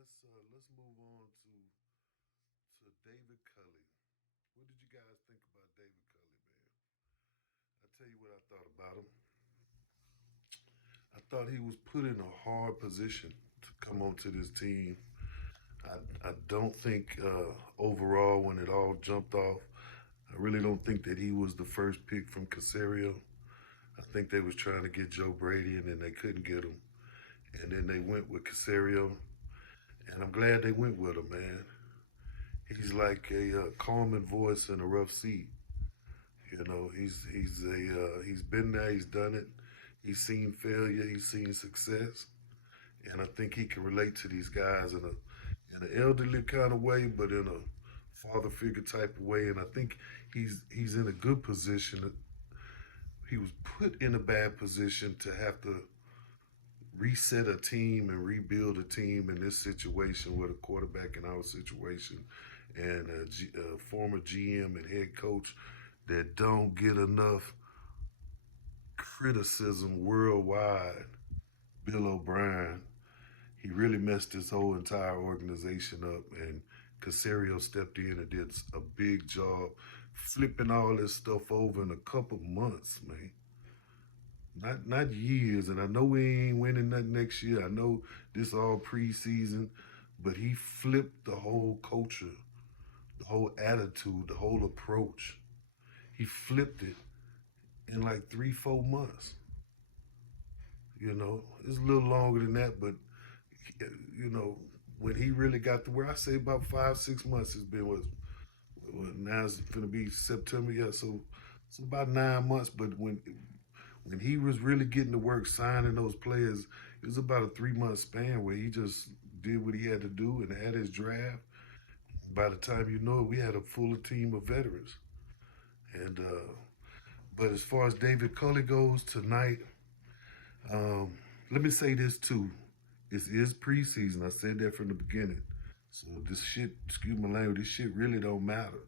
Let's move on to David Culley. What did you guys think about David Culley, man? I tell you what I thought about him. I thought he was put in a hard position to come onto this team. I don't think overall when it all jumped off, I really don't think that he was the first pick from Casario. I think they was trying to get Joe Brady and then they couldn't get him, and then they went with Casario, and I'm glad they went with him, man. He's like a calming voice in a rough sea. You know, he's been there, he's done it, he's seen failure, he's seen success, and I think he can relate to these guys in an elderly kind of way, but in a father figure type of way. And I think he's in a good position. He was put in a bad position to have to reset a team and rebuild a team in this situation with a quarterback in our situation and a former GM and head coach that don't get enough criticism worldwide. Bill O'Brien, he really messed this whole entire organization up, and Casario stepped in and did a big job flipping all this stuff over in a couple months, man. Not years, and I know we ain't winning nothing next year. I know this all preseason, but he flipped the whole culture, the whole attitude, the whole approach. He flipped it in like 3, 4 months. You know, it's a little longer than that, but you know, when he really got to where I say about 5, 6 months, it's been what now it's gonna be September, yeah. So about 9 months. But when he was really getting to work signing those players, it was about a 3 month span where he just did what he had to do and had his draft. By the time you know it, we had a full team of veterans. And but as far as David Culley goes tonight, um, let me say this too. This is preseason. I said that from the beginning. So this shit, excuse my language, this shit really don't matter.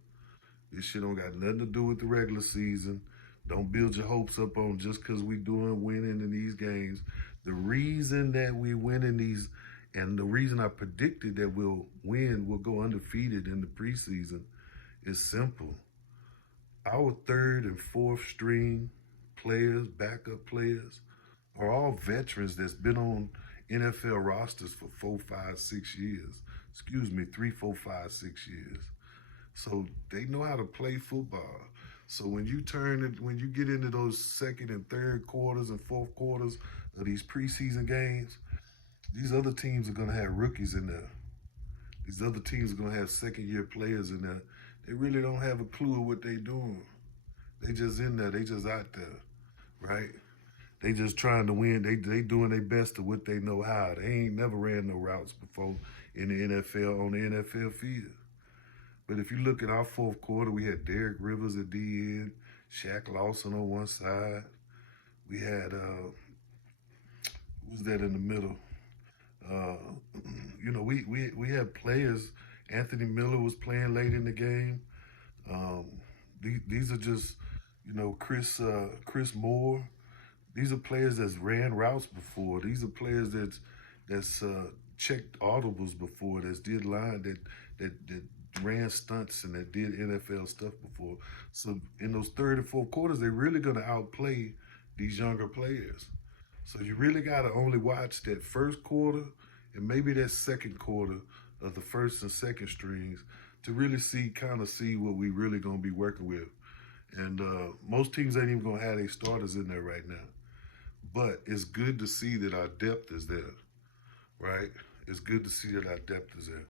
This shit don't got nothing to do with the regular season. Don't build your hopes up on just because we doing winning in these games. The reason that we win in these, and the reason I predicted that we'll win, we'll go undefeated in the preseason, is simple. Our third and fourth string players, backup players, are all veterans that's been on NFL rosters for 4, 5, 6 years. Excuse me, 3, 4, 5, 6 years. So they know how to play football. So when you get into those second and third quarters and fourth quarters of these preseason games, these other teams are gonna have rookies in there. These other teams are gonna have second year players in there. They really don't have a clue of what they doing. They just in there. They just out there, right? They just trying to win. They doing their best to what they know how. They ain't never ran no routes before in the NFL on the NFL field. But if you look at our fourth quarter, we had Derek Rivers at the end, Shaq Lawson on one side. We had who was that in the middle? Uh, you know, we had players. Anthony Miller was playing late in the game. Um, these are just, you know, Chris Moore. These are players that's ran routes before. These are players that's checked audibles before. That's did line that ran stunts and that did NFL stuff before. So in those third and fourth quarters, they're really gonna outplay these younger players. So you really gotta only watch that first quarter and maybe that second quarter of the first and second strings to really see what we really gonna be working with. And most teams ain't even gonna have their starters in there right now. But it's good to see that our depth is there, right? It's good to see that our depth is there.